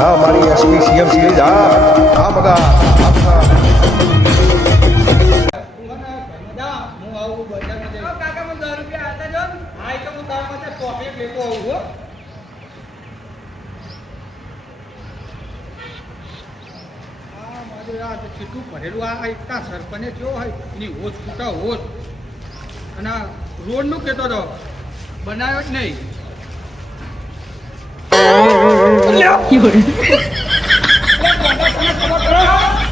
હા મારી SP CM series હા મગા કેટલું ભરેલું આ એકતા સરપંચે કેવો હોય એની હોશ ફૂટા હોશ અને રોડનું કહેતો હતો બનાવ્યો જ નહીં.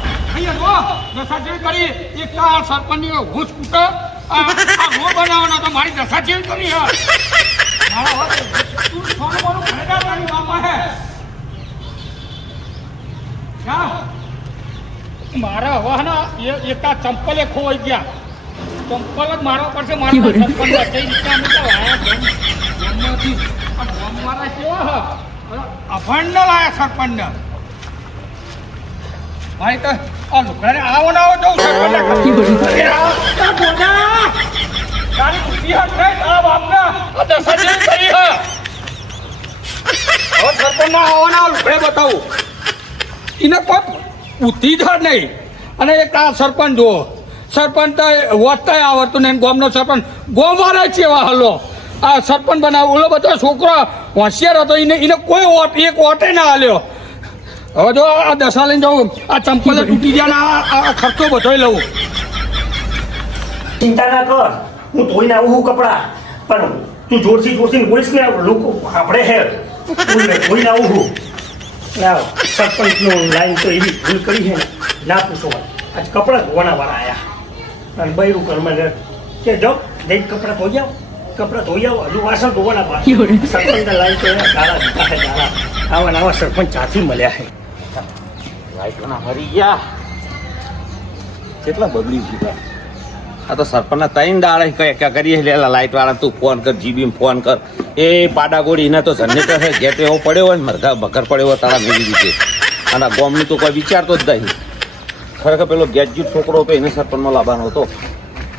દશા જેવી કરી એકતા સરપંચની હોશ ફૂટા આ રોડ બનાવવાનો તો મારી દશા જેવી કરી મારા તું સોનું બોનું ભરેલા તારી બાપા હે મારા વાહના એકા ચંપલે ખોવાઈ ગયા. ચંપલ જ મારવા પડશે મારા સરપંચ કઈ રીતના મારા કેવા અભંડ લાયા સરપંચ ભાઈ તો આ લુકડાને આવો ના આવો જવું સરપંચ તારી બુદ્ધિ હાથ તારા બાપના દશા જેવી કરી હવે સરપંચ ના આવો ના લુકડે બતાવું એને કોઈ બુદ્ધિ જ નહીં. અને એક આ સરપંચ જુઓ સરપંચ તો વોટતા આવડતું ને ગોમનો સરપંચ ગોમવાળા છે એવા હલો આ સરપંચ બનાવ ઓલો બધો છોકરો હોશિયાર હતો એને કોઈ વોટ એક વોટે ના હાલ્યો. હવે જો આ દશા લઈને જાઉં આ ચંપલ તૂટી ગયા ને આ ખર્ચો બધો લઉં. ચિંતા ના કર હું ધોઈને આવું કપડા પણ તું જોરથી બોલીશ ને લોકો આપણે હે હું ધોઈને આવું સરપંચનો લાઈન તો એવી ભૂલ કરી છે ને ના પૂછો આજ કપડાં ધોવાના વાળા આવ્યા અને બૈરું કર્મને કે જાઓ દઈ કપડાં ધોઈ આવો હજુ વાસણ ધોવાના બાર સરપંચના લાઈન તો એના ગાળા દીધા છે ગાળા આવા નવા સરપંચ ચાથી મળ્યા છે લાઈટોના મરી ગયા કેટલા બગડી ગયા. આ તો સરપંચના ત્રણ દાડે કયા કરીએ લેલા લાઈટ વાળા તું ફોન કર જીબી ફોન કર એ પાડાગોડી એને તો જનરેટર છે ગેટ એવો પડ્યો હોય ને મરઘા બકર પડ્યો હોય તારા મેરી રીતે અને આ ગોમનું તો કોઈ વિચારતો જ નહીં. ખરેખર પેલો ગેજ્યુટ છોકરો હતો એને સરપંચમાં લાવવાનો હતો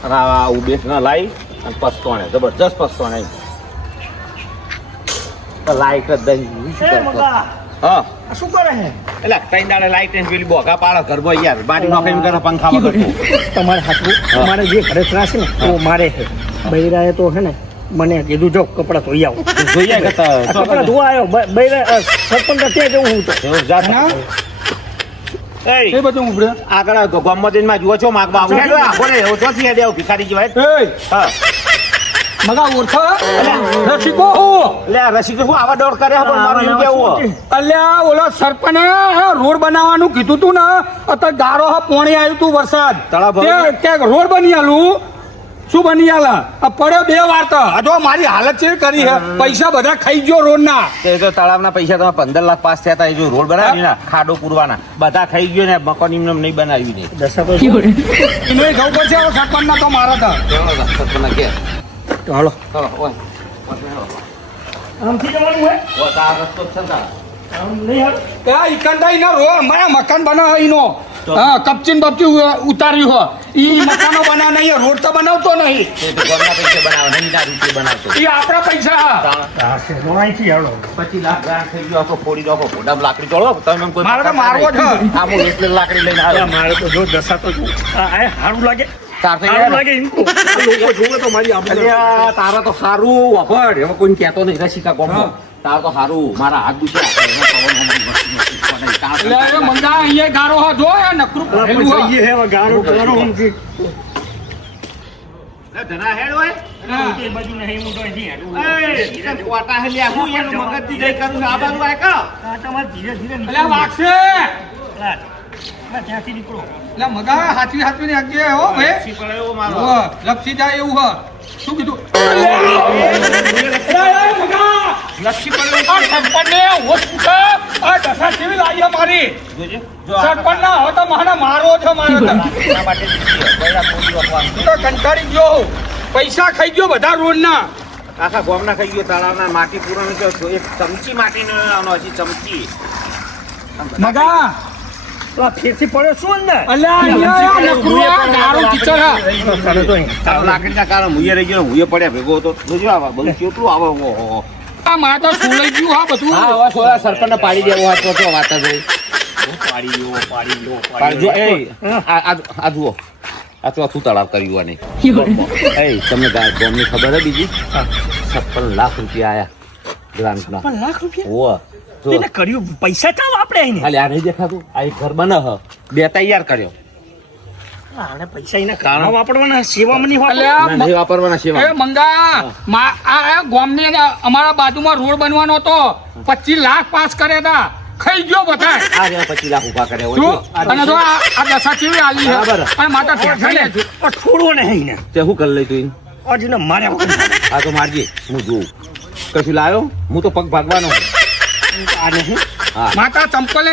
અને આ ઉબેસના લાઈ અને પસ્તોણે જબરજસ્ત પસ્તોણે લાઈટ જ દઈ હા શું કરે છે એટલે ત્રણ દાડે લાઈટ ને પેલી બોગા પાડે ઘરમાં યાર બારી નોખી કરે પંખા વગર તમારે હાથવું તમારે જે ઘરે ત્રાસ ને તો મારે છે બૈરાએ તો છે ને મને કીધું જો કપડાં ધોઈ આવો જોઈએ કે કપડાં ધોવા આવ્યો બૈરા સરપંચ ત્યાં જવું હું તો એ બધું ઉપડે આગળ ગામમાં જઈને જુઓ છો માગવા આવું ચોથી હેડે આવું ભિખારી જેવાય હા મગા ઓળખા રસિકો હું લે રસિકો હું આવા દોડ કરે પણ મારું એમ કેવું અલ્યા ઓલા સરપંચે રોડ બનાવવાનું કીધું તું ને અત્યારે ગારો પોણી આવ્યું તું વરસાદ કે રોડ બની આલું શું બની આલા પડ્યો 2 વાર તો હજુ મારી હાલત છે કરી છે પૈસા બધા ખાઈ ગયો રોડ ના તે તો તળાવના પૈસા તમે 15 લાખ પાસ થયા હતા જો રોડ બનાવી ને ખાડો પૂરવાના બધા ખાઈ ગયો ને મકાન એમને નહીં બનાવ્યું નહીં દશા તો એને જવું પડશે સરપંચ ના તો મારા હતા સરપંચ કે હાલો ચલો ઓય આમથી જવાનું હોય ઓ તાર રસ્તો છે ને આમ નહીં હાલ એ ઇકંદા ઇનો રોડ મારા મકાન બનાવ ઇનો હા કપચીન બપચી ઉતાર્યું હો ઈ મકાનો બના નહીં રોડ તો બનાવતો નહીં તે તો ગોમના પૈસા બનાવે નહીં ના રૂપિયા બનાવતો ઈ આપણા પૈસા હા છે રોવાઈથી હાલો 25 લાખ ગ્રાન્ટ થઈ ગયો આખો ફોડી દો ફોડા લાકડી તોડો તમે કોઈ મારે તો મારવો છે આ હું એટલે લાકડી લઈને આવ્યો મારે તો જો દશા તો જો આ સારું લાગે તાર થઈ સારું લાગે એમ તો લોકો જોવે તો મારી અલ્યા તારા તો સારું વફડ હવે કોઈ કહેતો નહીં રસિકા ગોમો તાર તો સારું મારા હાથ દુખ્યા એટલે એ મંગા અહીંયા ગારો હો જો એ નકરું ભરેલું હો જઈએ હે ગારો ગારો હમજી ધના હેડ હોય એ બાજુ નહીં હું તો અહીં હેડું એ ચિકન કોટા હે લ્યા હું એનો મગજ થી જઈ કરું આ બાજુ આય કા તમારે ધીરે ધીરે એટલે વાગશે ત્યાંથી નીકળો એટલે મગા હાચવી હાચવી ને અગે હો ભાઈ પડ્યો મારો હો લપસી જાય એવું હો શું કીધું લક્ષી પડ્યો આ સરપંચને હોસ્પિટલ આ દશા કેવી લાગી મારી જોજે જો સરપંચ ના હવે તો મને મારો છે મારે આ માટે દીધી બૈરા પોડી રાખવાનું તો કંટાળી ગયો પૈસા ખાઈ ગયો બધા રોડ ના આખા ગોમના ખાઈ ગયો તળાવના માટી પૂરણ જો એક ચમચી માટીનો આનો હજી ચમચી મગા તો આ ફેરથી પડ્યો શું ને અલ્યા અહીંયા નકરું આ ગારો કિચડ હા તારો લાકડીના કારણ હુંએ રહી ગયો હુંએ પડ્યા ભેગો તો જોજો આવા બધું કેટલું આવે ઓહો આ મારે તો સુલાઈ ગયું હા બધું હા હવે સોળા સરપંચને પાડી દેવો હોય તો વાત જ હોય. પાડજો. એ આ જુઓ આ ચોથું તળાવ કર્યું આને. એ તમને ગામની ખબર હે બીજી 56 લાખ રૂપિયા આયા ગ્રાન્ટના. 56 લાખ રૂપિયા ઓહ જો એને કર્યું પૈસા ચાવ આપણે આઈને હાલે આ નહીં દેખાતું આ એક ઘર બને હ બે તૈયાર કર્યો આને પૈસા એના કામ વાપરવાના સેવામાં નહીં અલ્યા, વાપરવાના. નહીં વાપરવાના એ સેવા. મંગા આ ગામની અંદર અમારા બાજુમાં રોડ બનવાનો હતો 25 લાખ પાસ કર્યા હતા ખાઈ ગયો બધા આ રહ્યા 25 લાખ ઉભા કર્યા જો હોય અને જો આ દશા કેવી આલી છે બરાબર. અને માતા ઠેઠા લે છે પણ છોડવો નહીં ને તે શું કરી લઈ તું એને? આજને માર્યા વગર આ તો મારજે હું જોઉં કશું લાવ્યો હું તો પગ ભાગવાનો આ નહીં હા માતા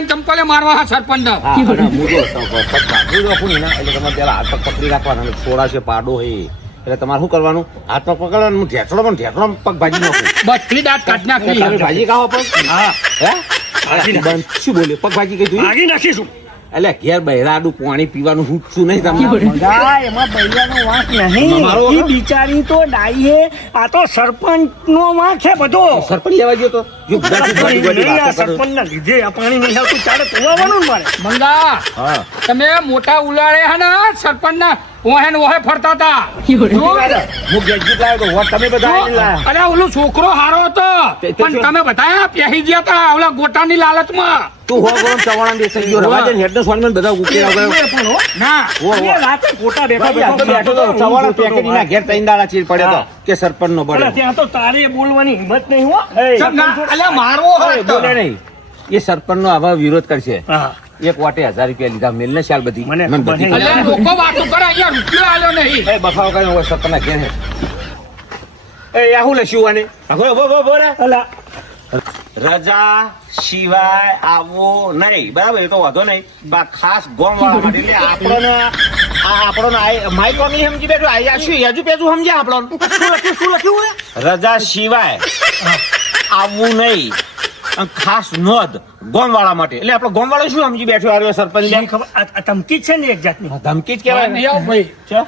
ચંપલે મારવા હા સરપંચ હા અને હું જો પગ ભાગું રાખું ને એટલે તમારે પેલા હાથ પગ પકડી રાખવાના અને છોડા છે પાડો હે એટલે તમારે શું કરવાનું હાથ પગ પકડવાનું હું ઢેકડો પગ ભાજી નાખું બધી દાંત કાઢી તમે નાખી ભાજી ખાવા પગ હા હે ભાજી નાખ. બંધ શું બોલ્યો પગ ભાજી કઈ તું ભાગી નાખીશું એટલે ઘેર બહેરાડું પાણી પીવાનું શું નહીં તમને મંગા એમાં બૈરાનો વાંક નહીં મારો ઈ બિચારી તો ડાઈ હે આ તો સરપંચનો વાંક છે બધો સરપંચ લેવા ગયો તો જો બધા બધી બધી નહીં, આ વાતો કરો. સરપંચના લીધે આ પાણી નહીં આવતું ત્યારે ધોવાનું ને મારે મંગા હા તમે મોટા ઉલાળે હે ને સરપંચ ના ઓહે ફરતા હતા હું ગ્રેજ્યુએટ લાવ્યો તો વોટ તમે બધા આવીને લાયા. અરે ઓલો છોકરો હારો હતો પણ તમે બધા પહેરી ગયા હતા ઓલા ગોટાની લાલચમાં તું હો ગરમ ચવાણા બેસાઈ ગયો રવા દે ને હેડનો સોનમેન બધા ઉકેલા ગયો ના એ રાતે ખોટા બેઠો ભાઈ, આ તો બેઠો તો ચવાણા પેકેટના ઘેર ત્રણ દાડા ચીર પડ્યો તો કે સરપંચનો પણ બળ્યો. ત્યાં તો તારે બોલવાની હિંમત નહીં હો ચમ ના, અલ્યા મારવો ઓય, હોય બોલે નહીં એ સરપંચનો આવા વિરોધ કરશે હા એક વાટે 1000 રૂપિયા લીધા મેલને શાલ બધી મને મને ખબર બધી નહીં. અલ્યા લોકો વાતો કરે અહીંયા રૂપિયો આલ્યો નહીં એ બફાવ કરીને હોય સરપંચના ઘેર હે. એ આ હું લખ્યું આને બોલે અલા રજા સિવાય આવવું નહીં બરાબર એ તો વાંધો નહીં ખાસ ગોમ વાળા માટે એટલે આપણને માઇક વાગી સમજી બેઠું આ શું હજુ પેજુ સમજ્યા આપણને શું લખ્યું રજા સિવાય આવવું નહીં અને ખાસ નોંધ ગોમ વાળા માટે એટલે આપણે ગોમ વાળા શું સમજી બેઠો આવ્યો સરપંચ મને ખબર આ ધમકી જ છે ને એક જાતની ધમકી જ કહેવાય ને. નહીં આવ ભાઈ છે?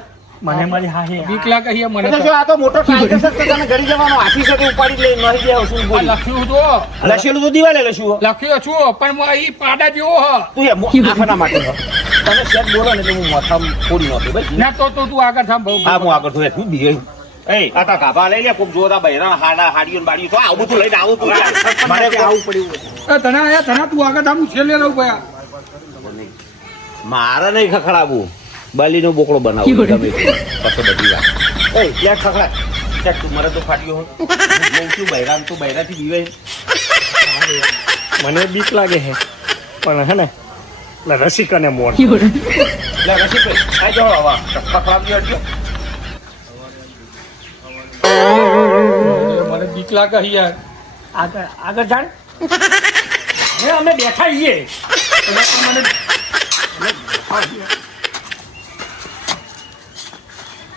મને મારી હા હે બીક લાગે અહીંયા મને એટલે તો. જો આ તો મોટો ટાઈગર છે તો તને ઘડી જવાનો હાથી સાથે ઉપાડી લઈ નહીં જાય શું આ બોલી લખ્યું તો લખેલું તો દિવાલે લખ્યું લખ્યું છું પણ ઈ પાડા જેવો હ તું આખના માટે હો. તમે શેક બોલો ને એટલે હું માથામાં ફોડી નાખું ભાઈ ના તો તું આગળ થાંભ બહુ હા હું આગળ થોડે તું બીજે એ આટા ગાભા લઈ લે કોક જોતા બહેરા હાડીઓ ને બાડીઓ તો આવું બધું લઈને આવું તું મારે આવું પડ્યું તને તું આગળ થાંભ છેલ્લે રહું ભયા મારે નહીં ખખડાવું બલીનો બોકડો બનાવું ગમે તે. પછી બધી વાત એ લે ખખડા ચેક તું મારે તો ફાટ્યો હું બહુ છું બહેરામ તું બહેરાથી બીવે મને બીક લાગે છે પણ હે ને એટલે રસિકાને મોન લે રસી ભાઈ આ જો હવા ખખડાવજો હટજો મને બીક લાગે યાર આગળ આગળ જાણ હવે અમે બેઠા છીએ એટલે પણ મને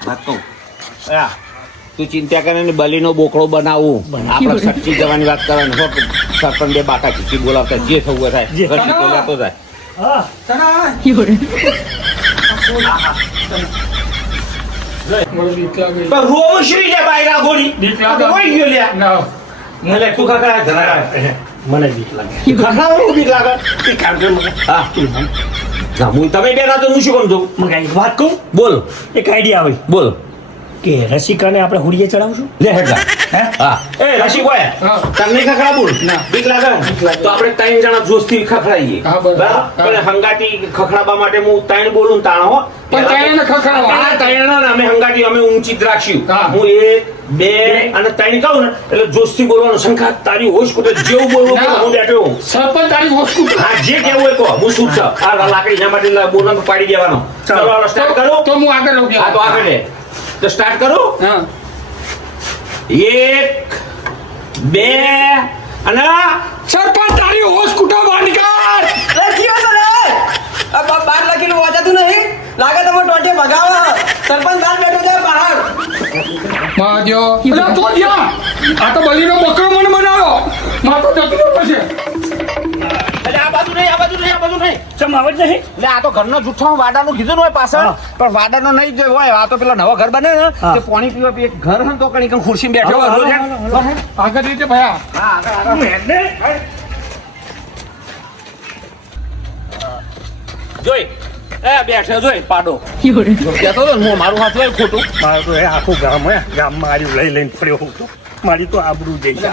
વાત કહું આ, તું ચિંતા કરે ને બલીનો બોકડો બનાવું આપણે સચ્ચી જવાની વાત કરવાની હો સરપંચ બે બાકા ચીચી બોલાવતા જે થવું હોય થાય જે. ઘરથી બોલાતો જાય હા મને બીક લાગે પણ રોવું શું લે બાયરા ગોળી બીક લાગે વહી ગયો લે ના લે તું ખખડા જરા મને બીક લાગે ખખડાવું બીક લાગે એ કામ કર મને હા જામું તમે બે રાતો હું શું કહું છું મગા એક વાત કહું બોલ એક આઈડિયા આવી બોલ કે રસિકાને આપણે હુડીએ ચડાવશું લે હેડા હે હા એ રસી બોય હા. તમને ખખડા બોલ ના. બીક લાગે તો આપણે ત્રણ જણા જોશથી ખખડાઈએ હા, બરાબર. પણ હંગાતી ખખડાવવા માટે હું ત્રણ બોલું ને તાણ હો પણ ત્રણેયને ખખડાવવા. હા, ત્રણેયને અમે હંગાતી અમે ઊંચી જ રાખશું હા. હું એક બે અને ત્રણ કહું ને એટલે જોશથી બોલવાનું શંકા તારી હોશ કુટે જેવું બોલવું ના. હું બેઠો હું સરપંચ તારી વસ્તુ હા જે કેવું હોય કહો હું શું છું આ લાકડી ના માટે બોલવાનું પાડી દેવાનો ચાલો. ચાલો સ્ટાર્ટ કરો તો હું આગળ રહું હા તો આગળ લે તો સ્ટાર્ટ કરો હા એક બે અને સરપંચ તારી હોશ કુટા બહાર નીકળ બાર લખેલું વાંચાતું નહીં લાગે તમે ટોટે ભગાવો સરપંચ બહાર બેઠો છે બહાર મહાદેવ અલા તો જ્યાં આ તો બલીનો બકરો મને બનાવ્યો માર તો જતું રહ્યો પછી અરે આ બાજુ નહીં આ બાજુ નહીં આ બાજુ નહીં ચમ આવે જ નહીં એટલે આ તો ઘરનો જૂઠો વાડાનું કીધું ને હોય પાછળ હા. પણ વાડાનો નહીં જ હોય આ તો પેલા નવા ઘર બને ને હા. તે પાણી પીવા એક ઘર હે ને તો કણી ખુરશી બેઠો હોય રોજ આગળ રીતે ભયા હા આગળ હેડને જોઈ એ બેઠો જોઈ પાડો કહેતો તો ને હું મારું હાથ લઈ ખોટું મારું તો એ આખું ગામ હે ગામમાં આર્યું લઈને ફર્યો હું તો મારી તો આબરૂ જઈ છે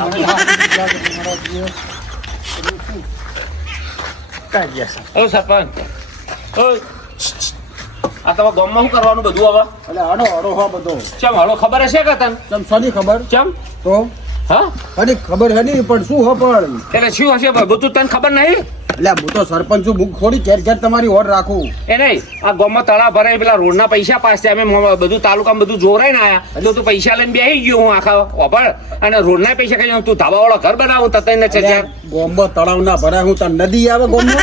કાંઈ જશે ઓ સરપંચ ઓ આ તમારા ગામમાં શું કરવાનું બધું હવે એટલે આડો આડો હો બધો ચમ હળો ખબર હશે કે તને તમ શાની ખબર ચમ તો હા અને ખબર હે નહીં પણ શું હો પણ એટલે શું હશે બધું તને ખબર નહીં એટલે હું તો સરપંચ છું મુખ થોડી ઘેર ઘેર તમારી ઓર રાખું એ નહીં આ ગામમાં તળા ભરાય પેલા રોડના પૈસા પાસ થયા અમે બધું તાલુકામાં બધું જોરાઈને આયા તો તું પૈસા લઈને બેસી ગયો હું આખા ઓભળ અને રોડના પૈસા કહી તું ધાબાવાળો ઘર બનાવું તને છે ચાર ગોમ્બો તળાવ ના ભરાય હું તને નદી આવે ગોમ્બો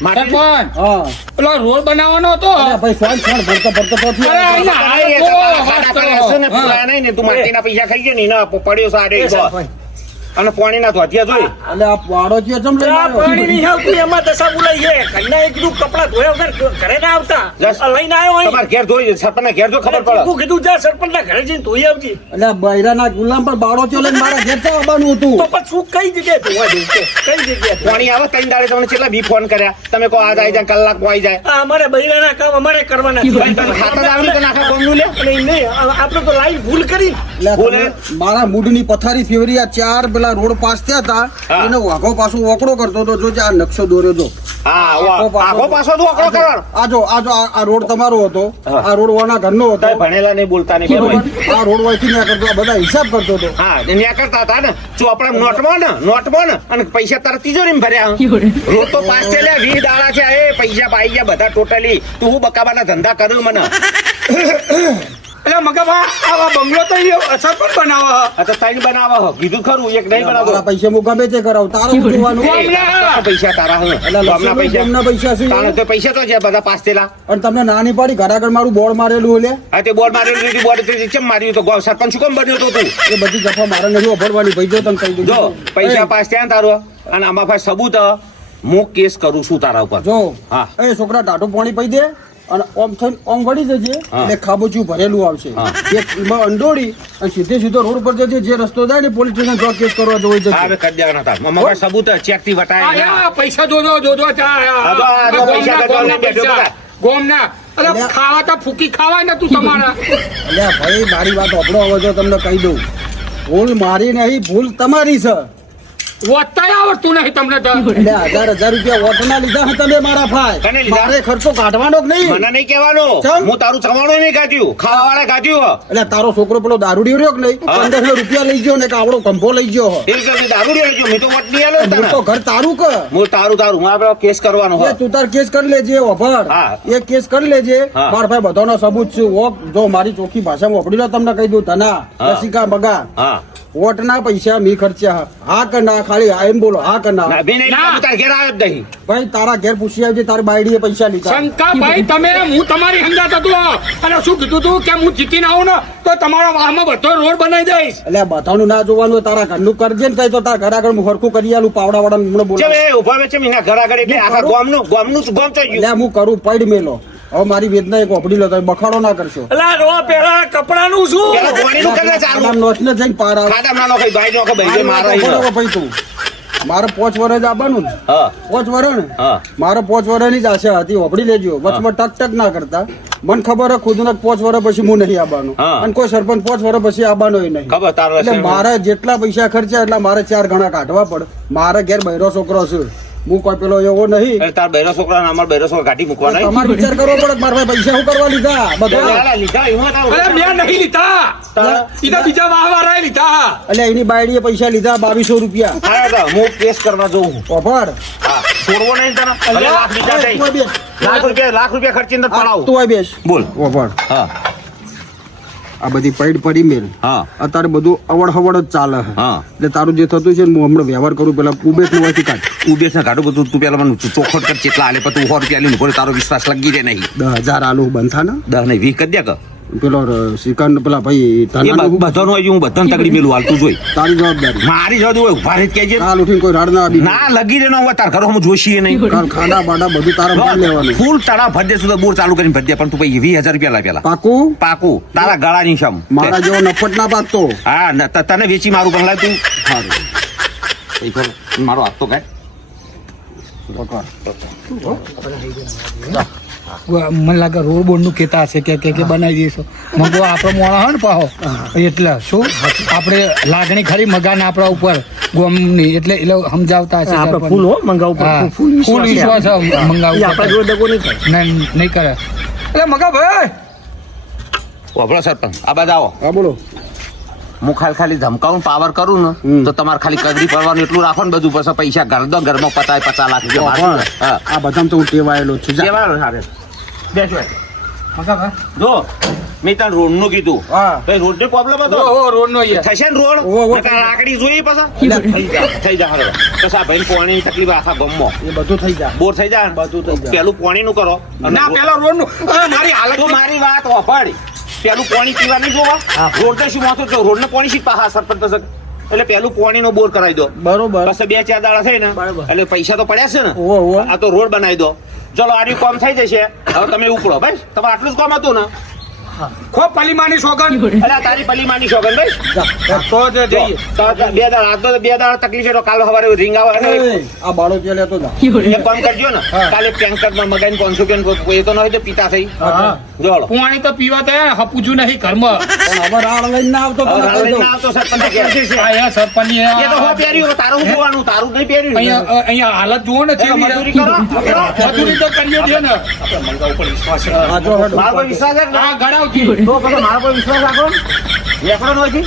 માટે સરપંચ હા પેલો રોડ બનાવવાનો હતો અરે ભાઈ સોન સોન ભરતો ભરતો તો અરે અહીંયા તું માટીના પૈસા ખાઈ ગયો ને એના પડ્યો સાડે અને પાણીના ધોતિયા જોઈ એટલે આ પાડો છે ચમ લઈ આ આવ્યો? પાણી નહીં આવતું એમાં દશા બોલાઈ છે ઘરના એક કીધું કપડા ધોયા વગર ઘરે ના આવતા જસ. આ લઈને આવ્યો અહીં તમારે ઘેર જોઈ સરપંચના ઘેર જો ખબર પડે ચોખ્ખું કીધું જા સરપંચના ઘરે જઈને ધોઈ આવજે એટલે આ બૈરાના ગુલામ પર બાળો છે લઈને મારા ઘેર તો આવવાનું હતું તો પછી શું કઈ જગ્યાએ ધોવા જવું છે? કઈ જગ્યાએ પાણી આવે ત્રણ દાડે તમને કેટલા બી ફોન કર્યા તમે કહો આજ આવી જાય કલાક આવી જાય આ અમારે બૈરાના કામ અમારે કરવાના છે. ભાઈ, તમે ખાતા જ આવડી તો નાખા કોમનું લે અને ઈ નહીં, આપણે તો લાઈન ભૂલ કરી એટલે બોલે. તમે મારા મૂડની પથારી ફેવરી આ ચાર પેલા રોડ પાસ થયા હતા હા. એને વાઘો પાછો વકડો કરતો હતો જો આ નકશો દોર્યો જો હા આખો પાછો તું અકડો કરવાનો આ રોડ તમારો હતો હા. આ રોડ વાના ઘરનો હતો તાય ભણેલા નહીં બોલતા નહીં બરોબર આ રોડ વાયથી ના કરતો આ બધા હિસાબ કરતો હતો હા ન્યા કરતા હતા ને ચોપડા નોટમાં ને અને પૈસા તારા તિજોરીમાં ભર્યા રોજ તો પાસ છે લે 20 દાડા છે એ પૈસા પાઈ ગયા બધા ટોટલી તું હું બકાબાના ધંધા કર્યું મને એટલે મગા આવા બંગલો તો એ સરપંચ બનાવો આ તો તૈન બનાવો હો. કીધું ખરું એક નહીં મારા બનાવો પૈસા હું ગમે તે કરાવ તારું શું જોવાનું તારા પૈસા તારા હું એટલે ગામના પૈસા ગામના પૈસા છે તારા તો પૈસા તો છે બધા પાસ થયેલા અને તમને નાની પાડી ઘર આગળ મારું બોર્ડ મારેલું એટલે હા તે બોર્ડ મારેલું હતી બોર્ડ તે કેમ માર્યું તો સરપંચ શું કેમ બન્યો તો તું એ બધી જફા મારે નથી ઓફરવાની ભાઈ જો તને કહી જો દઉં પૈસા પાસ થયા ને તારો અને આમાં પાસે સબૂત હ. હું કેસ કરું છું તારા ઉપર જો હા. એ છોકરા ટાટું પાણી પી દે અને ઓમ થઈને ઓમ વળી જજે હા. એટલે ખાબોચિયું ભરેલું આવશે હા. એક એમાં અંડોળી અને સીધો રોડ પર જજે જે રસ્તો જાય ને પોલીસ સ્ટેશન જો કેસ કરવા જવું જશે હા હવે કરી દેવાના તાર આમાં પાસે સબૂત ચેક થી વટાય આ પૈસા જોજો હા, તો આ પૈસા ગજવા લઈને બેઠો બધા. ગોમના અરે લે. ખાવા તો ફૂકી ખાવાય ને તું તમારા એટલે ભાઈ મારી વાત ઓપડો હવે જો તમને કહી દઉં ભૂલ મારી નહીં ભૂલ તમારી છે વત્તાય આવડતું નહીં તમને તો એટલે 1000 રૂપિયા ઓટના લીધા છે તમે મારા કને ભાઈ લીધા? મારે ખર્ચો કાઢવાનો જ નહીં મને નહીં કહેવાનો ચમ? હું તારું ચવાણું નહીં કાઢ્યું ખાવા વાળા કાઢ્યું હો. એટલે તારો છોકરો પેલો દારૂડી રહ્યો કે નહીં હા. 1500 રૂપિયા લઈ ગયો ને કે આવડો કંભો લઈ ગયો હો. એ રીતે દારૂ લેજો મેં તો વટ નહીં આલ્યો હું તને તો ઘર તારું કે હું તારું હું આપણે કેસ કરવાનો હો. એ તું તાર કેસ કરી લેજે ઓભર હા. એ કેસ કરી લેજે હા. મારા ભાઈ બધાનો સબૂત છે ઓક જો મારી ચોખ્ખી ભાષામાં ઓપડી લો તમને કહી દઉં તના હા. રસિકા બગા હા વોટના પૈસા મી ખર્ચ્યા હા કે ના ખાલી આ એમ બોલો હા કે ના ના બી નહીં ના. લીધા, તાર ઘેર આવ્યો જ નહીં ભાઈ તારા ઘેર પૂછી આવજે તારી બાયડીએ પૈસા લીધા શંકાભાઈ તમે હું તમારી હંગાત હતો અને શું કીધું તું કે હું જીતીને આવું ને તો તમારા વાહમાં બધો રોડ બનાવી દઈશ એટલે બધાનું ના જોવાનું હોય, તારા ઘરનું કરજે ને કઈ તો તારા ઘર આગળ હું હરખું કરી આલું પાવડા વાળા હમણાં બોલા ચમ એ ઉભા છે મીના ઘર આગળ એટલે આખા ગામનું ગોમ થઈ એટલે ગયું હું કરું પડ મેલો હવે મારી વેદના એક ઓપડી લો તમે બખાડો ના કરશો અલા રો પેલા કપડાનું શું પેલા પાણીનું કરે ચાલુ આમ નોચને જઈને પાર આવે ખાડા ના નોખે ભાઈ નોખે ભાઈ મારા બરોબર ભાઈ તું મારે 5 વર્ષ આવવાનું ને હા 5 વર્ષ ને હા મારે 5 વર્ષની જ આશા હતી ઓપડી લેજો વચમાં ટક ટક ના કરતા મને ખબર હે ખુદ ને 5 વર્ષ પછી હું નહીં આવવાનો હા. અને કોઈ સરપંચ 5 વર્ષ પછી આવવાનો નહીં ખબર તારો એટલે હશે. મારે જેટલા પૈસા ખર્ચ્યા એટલા મારે 4 ગણા કાઢવા પડે મારે ઘેર બૈરો છોકરો છે હું કોઈ પેલો એવો નહીં એટલે તાર બૈરો છોકરા ને અમાર બૈરો છોકરા કાઢી મૂકવાના નહીં? તમારે વિચાર કરવો પડે કે મારા ભાઈ પૈસા શું કરવા લીધા બધા પેલા લીધા એમાં તારું અરે મેં નહીં લીધા ઈના બીજા વાહવાળાએ લીધા એટલે એની બાયડીએ પૈસા લીધા 2200 રૂપિયા હા તો હું કેસ કરવા જઉં છું. ઓફર હા છોડવો નહીં તને ભલે લાખ લીધા તું થઈ બેસ. લાખ રૂપિયા ખર્ચીને તને પડાવું તું આય બેસ બોલ ઓફર હા આ બધી પૈડ પડી મેલ હા અત્યારે બધું અવડ હવડ જ ચાલે છે. હા એટલે તારું જે થતું છે ને હું હમણાં વ્યવહાર કરું પેલા ઉબેશ નું વાંચી કાઢ ઉબેશ ના કાઢું બધું તું પેલા મને ચોખટ કર કેટલા આલે પછી 100 રૂપિયા લઈને બોલે તારો વિશ્વાસ લગી રહે નહીં 10,000 આલુ બંધ થા ને 10 નહીં 20 કરી દે કે પેલો શ્રીકાંત પેલા ભાઈ એ ધાનાનું બધાનું આવી હું બધાને તગડી મેલું હાલતું જોઈ તારી જવાબદારી મારી જવા હોય ઉભા રહી કેજે કાલ ઉઠીને કોઈ રાડ ના આપી ના લગી રે હોય તાર ઘરો હું જોશીએ નહીં કાલ ખાડા બાડા બધું તારા ભાગ લેવાનું ફૂલ તારા ભદ્ય સુધી બોર ચાલુ કરીને ભદ્ય પણ તું પછી 20,000 રૂપિયા લાવ પેલા પાકું પાકું તારા ગળાની શમ મારા જેવો નફટ ના પાકતો હા તને વેચી મારું પણ લાવ તું સારું પૈસો મારો હાથ તો કાઢ મને લાગે રોડ બોર્ડ નું કેતા હશે કે બનાવી દઈશું મગો આપણો મોણા હોય ને પાહો એટલે શું આપણે લાગણી ખરી મગાના આપણા ઉપર ગોમની એટલે સમજાવતા હશે આપણે સરપંચ. ફૂલ હો મંગાવું હા, પણ ફૂલ વિશ્વાસ છે એ મંગાવું આપણા જોડે દગો નહીં થાય નહીં કરે એટલે મગા ભાઈ વાપરો સરપંચ આ બાદ આવો હા બોલો હું ખાલી ધમકાવું પાવર કરું ને તો તમારે ખાલી કગડી પડવાનું એટલું રાખો ને બધું પછી પૈસા ઘર દો ઘરમાં 50 લાખ રૂપિયા મારું. હા આ બધામાં તો હું ટેવાયેલો છું જા. કેવાનું સારે બેસો મગા ભાઈ જો મેં તને રોડ નું કીધું હા ભાઈ રોડ નો પ્રોબ્લેમ હતો રોડ નો થશે ને રોડ નકર લાકડી જોઈએ પાછા થઈ જા હરો પછી આ ભાઈ પાણીની તકલીફ આખા ગામમાં એ બધું થઈ જાય બોર થઈ જાય ને બધું થઈ જાય પેલું પાણી નું કરો અને ના પેલા રોડ નું મારી હાલત તો મારી વાત વાપર પેલું પાણી પીવા નહીં જોવા રોડ ને શું વાંચો રોડ ને પાણી શીખ પાહા સરપંચ તો એટલે પેલું પાણી નો બોર કરાવી દો બરોબર પછી 2-4 દાડા થઈ ને એટલે પૈસા તો પડ્યા છે ને ઓહો, ઓહો. આ તો રોડ બનાવી દો ચલો આનું કામ થઈ જશે હવે તમે ઉપડો ભાઈ તમારે આટલું જ કામ હતું ને ખો પલીમાની સોગન એટલે આ તારી પલીમાની શોગન ભાઈ તો જ જઈએ તો બે દાડા તકલીફ છે તો કાલ સવારે રિંગ આવે અને એ, આ બાળો ત્યાં લેતો જા એક કામ કરજો ને કાલે ટેન્કરમાં મગાઈને 500 રૂપિયા એ તો ન હોય તો પીતા થઈ જોડો પાણી તો પીવા તો હપુજું નહીં ઘરમાં પણ હવે રાડ લઈને ના આવતો તને કહી દઉં. આવતો સરપંચ ઘેર. અહીંયા સરપંચ એ તો હો પહેર્યું તારું શું જોવાનું તારું જ નહીં પહેર્યું અહીંયા હાલત જુઓ ને એ મજૂરી કરો. મજૂરી તો કરીએ છીએ ને આ જો હેડો. મારો કોઈ વિશ્વાસ છે આ ગળાવથી તો પછી મારો કોઈ વિશ્વાસ રાખો ને. એકડો નથી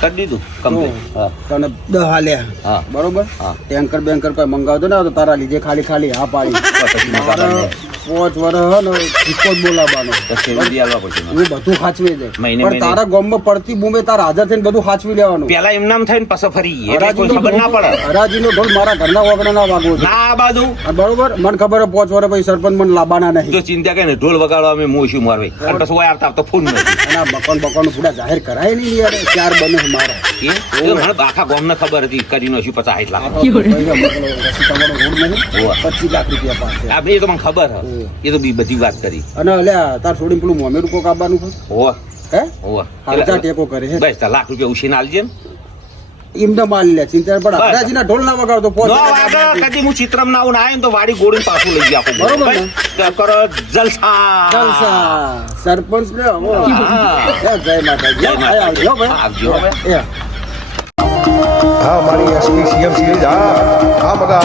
કરી દીધું complete. હા તને 10 હાલ્યા હા બરોબર હા. ટેન્કર બેન્કર કોઈ મંગાવતો ને તો તારા લીધે ખાલી હા પાડી પછી મારે 5 વર્ષ હે ને સિક્કો જ બોલાવવાનો પછી એવી આલવા પડશે હું બધું ખાચવી દે મહિને પણ મહિને. તારા ગામમાં પડતી બૂમે તારા હાજર થઈને બધું ખાચવી લેવાનું પેલા એમ નામ થઈને પાછો ફરી એટલે કોઈ ખબર ના પડે હરાજીનો ઢોલ મારા ઘરના વગર ના વાગવો છે. ના આ બાજુ આ બરોબર મને ખબર હે 5 વર્ષ પછી સરપંચ મને લાવવાના નહીં જો ચિંતા કરે ને ઢોલ વગાડવા અમે મોશું મારવે અને પછી ઓય આવતા તો ફોન નથી અને આ બકન પૂરા જાહેર કરાય નહીં યાર ચાર બને છે મારા એ મને આખા ગામને ખબર હતી કરી નો 50 લાખ આ તો પૈસા મોકલો, રસી તમારો રોડ નહીં હોવે. 25 લાખ રૂપિયા પાસે આ એ તો મને ખબર હે એ તો બધી વાત કરી અને અલ્યા તાર છોડીને પેલું મોમેરું કોક આવવાનું છે હોવા હે હોવા હાલતા ટેકો કરે હે બસ તાર લાખ રૂપિયા ઉછીને આલજે ને એમને માલ લે ચિંતા પણ બસ. હરાજીના ઢોલ ના વગાડતો નો વાગે કદી હું ચિત્રમ ના આવું ને આયો ને તો વાડી ગોળીને પાછું લઈ ગયા બરોબર ને? ભાઈ તો કરો જલસા જલસા સરપંચ ને હો. હા. જય માતાજી જય માતાજી. આવજો ભાઈ આવજો ભાઈ. એ હા મારી એસપી સીએમ સિરીઝ હા મગા